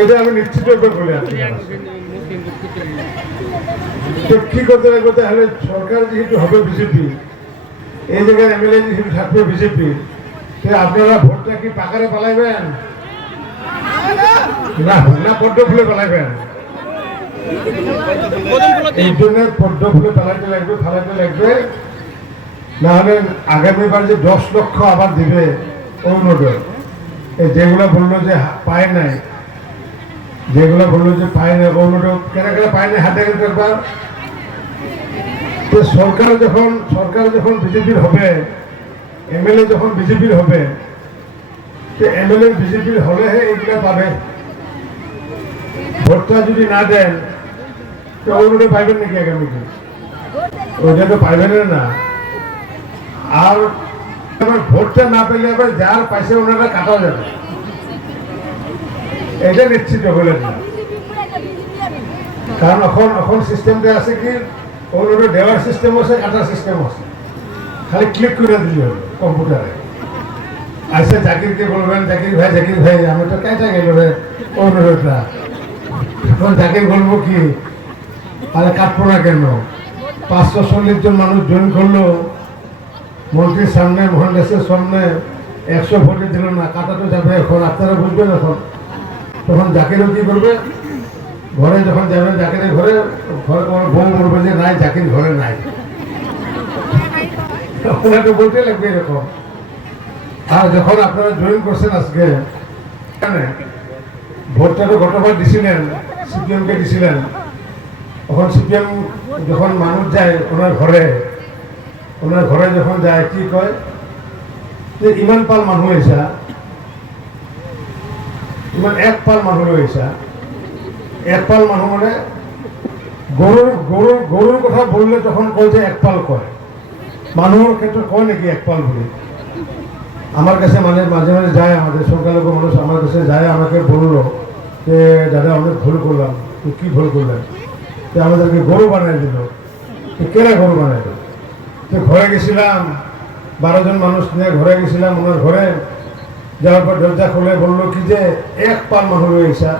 এটা আমি নিশ্চিত বলে আছি। তো কি করতে লাগবে তাহলে? সরকার যেহেতু হবে বিজেপি, এই জায়গায় এমএলএ যেহেতু থাকবে বিজেপি, আপনারা ভোটটা কি পাকারে পালাইবেন না না পদ্ম ফুলে পালাইবেন? এই জন্য পদ্ম ফুলে পালাইতে লাগবে, ফালাইতে লাগবে। নাহলে আগামীবার যে 10 লক্ষ আবার দিবে অরুণোদয়, যেগুলো বললো যে পায় নাই, যেগুলো বললো যে পায় না অরুণোদয়, কেনা কেনা পায় না হাতে কিন্তু একবার। তো সরকার যখন বিজেপির হবে, এমএলএ যখন বিজেপির হবে, তো এমএলএ বিজেপির হলে এইগুলো পাবে। ভোটটা যদি না দেন তো অরুণোদয় পাইবেন নাকি আগামীতে? ওইটা তো পাইবেন না। আর ভোটটা না পেলে আবার যার পাইছে ওনারা কাটা যাবে, এটা নিশ্চিত বলে না। কারণ এখন সিস্টেমটা আছে কি, ওগুলো দেওয়ার সিস্টেম আছে, কাটার সিস্টেম আছে। খালি ক্লিক করে দিলে হবে কম্পিউটারে। আচ্ছা জাকিরকে বলবেন, জাকির ভাই আমি তো কেটে গেল রে অনুরোধটা। এখন জাকির বলবো কি, আরে কাটবো না কেন? 540 জন মানুষ জয়েন করলো, মন্ত্রীর সামনে, মহানদাসের সামনে 100 ভোটে দিল না, কাটা তো যাবে। এখন আপনারা বুঝবেন। এখন তখন জাকিরও কি করবে? ঘরে যখন যাবেন জাকিরের ঘরে বউ বলবে যে নাই, জাকির ঘরে নাই। ওনাকে বলতে লাগবে এরকম। আর যখন আপনারা জয়েন করছেন আজকে, ভোটটা তো গতবার দিছিলেন, সিপিএমকে দিছিলেন। তখন সিপিএম যখন মানুষ যায় ওনার ঘরে যখন যায় কি কয় যে ইমান পাল মানুহ হয়েছা, ইমান 1 পাল মানুহ হয়েছা। 1 পাল মানুহ মানে গরুর কথা বললে তখন কয় যে 1 পাল কয়। মানুহৰ ক্ষেত্রে কয় নাকি 1 পাল বলে? আমার কাছে মাঝে মাঝে যায়, আমাদের সংখ্যালঘু মানুষ আমার কাছে যায়, আমাকে বললো যে দাদা অনেক ভুল করলাম। তো কি ভুল করলেন? তো আমাদেরকে গরু বানাই দিল। তো কেনা গরু বানাই দিল? তো ঘরে গেছিলাম, 12 জন মানুষ নিয়ে ঘরে গেছিলাম। ওনার ঘরে যাওয়ার পর দরজা খুলে বললো কি যে 1 পাল মানুষ রয়েছে,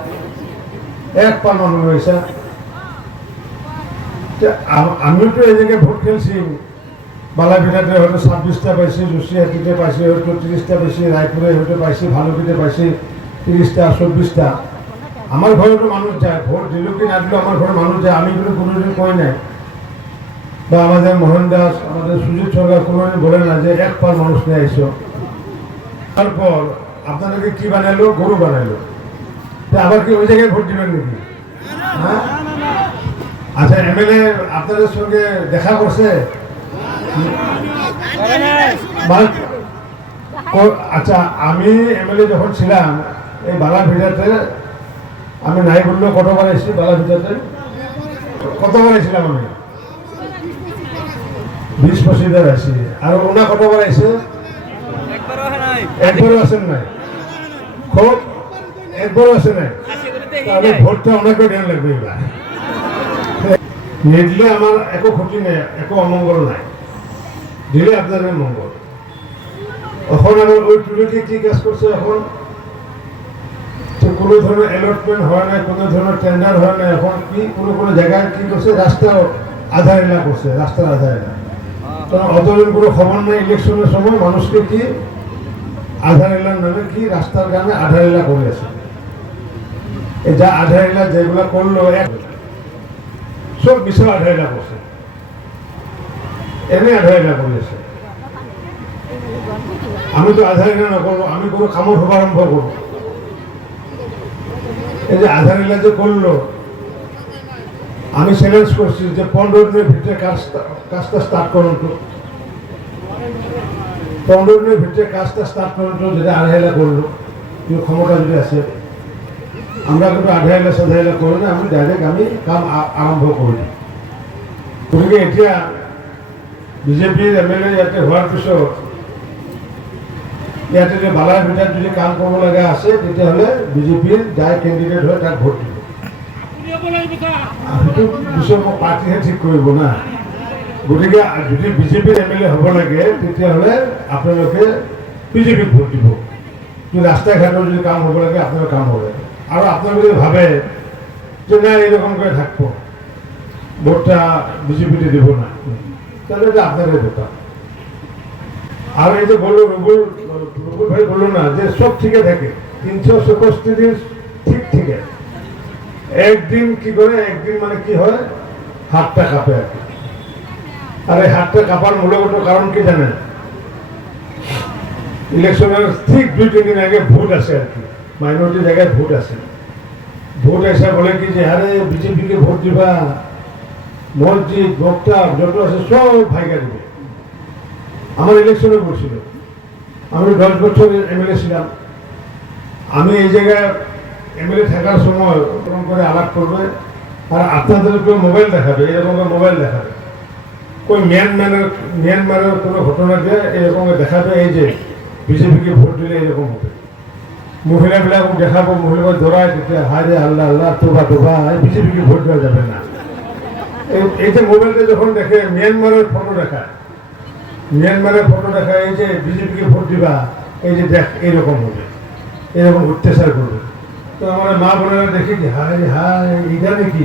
1 পাল মানুষ রয়েছে। আমিও তো এই জায়গায় ভোট খেলছি, বালাঘাটে হয়তো 26টা পাইছি, জোশিয়াটিতে পাইছি হয়তো 30টা পাইছি, রায়পুরে হয়তো পাইছি, ভালুকিতে পাইছি 30টা 24টা। আমার ঘরে তো মানুষ যায়, ভোট দিল কি না দিল আমার ঘরে মানুষ যায়। আমি কিন্তু কোনোদিন কই নাই, বা আমাদের মোহন দাস, আমাদের সুজিত সরকার কোনোদিন বলে না যে 1 পাল মানুষ নিয়ে আইসো। তারপর আপনাদেরকে কি বানাইলো? গরু বানাইলো। আবার কি ওই জায়গায় ভোট দিবেন নাকি? হ্যাঁ, আচ্ছা এমএলএ আপনাদের সঙ্গে দেখা করছে? আচ্ছা আমি এমএলএ যখন ছিলাম এই বালাভিটাতে, আমি নাই বললেও কতবার এসেছি বালাভিটাতে। কতবার এসেছিলাম আমি? 20-25 বার আসি। আর ওনা কতবার এসে? একবারও আসেন নাই। খুব একবারও আসে নাই। তাহলে ভোটটা ওনাকে দেওয়া লাগবে এবার। নিদিলে আমার একো ক্ষতি নাই, একো অমঙ্গল নাই, দিলে আপনাদের মঙ্গল। এখন আমার ওই টুলিটি কি কাজ করছে? এখন কোনো ধরনের অ্যালটমেন্ট হয় না, কোনো ধরনের টেন্ডার হয় না। এখন কি কোনো জায়গায় কি করছে? রাস্তার আধার এলা করছে, রাস্তার আধার এলা। অতজন কোনো খবর নেই। ইলেকশনের সময় মানুষকে কি আধার এলার নামে কি রাস্তার গ্রামে আধার এলা করে আছে। এই যা আধার এলা যেগুলা করলো সব বিষয় আধার এলা করছে, এনে আধার এলা করেছে। আমি তো আধার এলা নকরবো, আমি কোনো কামড় শুভারম্ভ করবো। এই যে আধার এলা যে করলো, আমি চ্যালেঞ্জ করছি যে 15 দিনের ভিতরে কাজটা স্টার্ট করুন। তো 15 দিনের ভিতরে কাজটা স্টার্ট করুন। তো যেটা আধার এলা করলো, কিন্তু ক্ষমতা যদি আছে, আমরা কিন্তু আধার এলা সাধার এলা করি না, আমি ডাইরেক্ট আমি কাম আরম্ভ করি। গতিকে এতিয়া বিজেপিৰ এমএলএ ইয়াতে হোৱাৰ পিছত ইয়াতে যে বালাঘাটত যদি কাম কৰিব লগা আছে, তেতিয়াহ'লে বিজেপিৰ যাই কেণ্ডিডেট হয় তাক ভোট দিব। সেইটো পিছত মোক পাৰ্টিহে ঠিক কৰিব না। গতিকে যদি বিজেপিৰ এমএলএ হ'ব লাগে, তেতিয়াহ'লে আপোনালোকে বিজেপিক ভোট দিব। যদি ৰাস্তা ঘাটৰ যদি কাম হ'ব লাগে, আপোনাৰ কাম হ'ব লাগে। আর আপনারা যদি ভাবে যে না এরকম করে থাকবো, ভোটটা বিজেপিতে দেব না, তাহলে এটা আপনাদের ব্যাপার। আর এই যে বললো রুবুল ভাই বললো না যে সব ঠিকই থাকে, 364 দিন ঠিক ঠিক আছে, একদিন কি করে, একদিন মানে কি হয়, হাতটা কাঁপে আর কি। আর এই হাতটা কাঁপার মূলগত কারণ কি জানেন? ইলেকশনের ঠিক 2-3 দিন আগে ভোট আসে আর কি, মাইনরিটি জায়গায় ভোট আসে। ভোট এসে বলে কি যে আরে বিজেপিকে ভোট দিবা, মসজিদ বক্তা যত আছে সব ভাইগা দিবে। আমার ইলেকশনে বলছিল, আমি 10 বছর এমএলএ ছিলাম, আমি এই জায়গায় এমএলএ থাকার সময় এরকম করে আলাপ করবে আর আপনাদের কেউ মোবাইল দেখাবে, এরকম মোবাইল দেখাবে, কই মিয়ানমারের কোনো ঘটনা দিয়ে এরকম দেখাবে, এই যে বিজেপিকে ভোট দিলে এরকম হবে। মহিলাবিলাক দেখাবো, মহিলা দৌড়ায়, তেতিয়া হায় রে আল্লাহ আল্লাহ তোবা তোবা, বিজেপিকে ভোট দেওয়া যাবে না। এই যে মোবাইলটা যখন দেখে মিয়ানমারের ফটো দেখায়, এই যে বিজেপিকে ভোট দিবা, এই যে দেখ এইরকম হবে, এরকম অত্যাচার করবে। তো আমার মা বোনেরা দেখি যে হায় রে হায়, এইটা নাকি,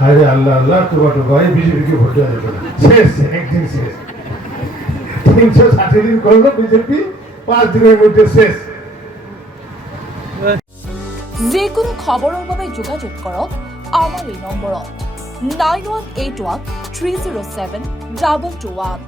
হায় রে আল্লাহ আল্লাহ তোবা তোবা, এই বিজেপিকে ভোট দেওয়া যাবে না। শেষ, একদিন শেষ। 360 দিন করলো বিজেপি, 5 দিনের মধ্যে শেষ। যিকোনো খবৰৰ বাবে যোগাযোগ কৰক আমাৰ এই নম্বৰত 9181 307 2221।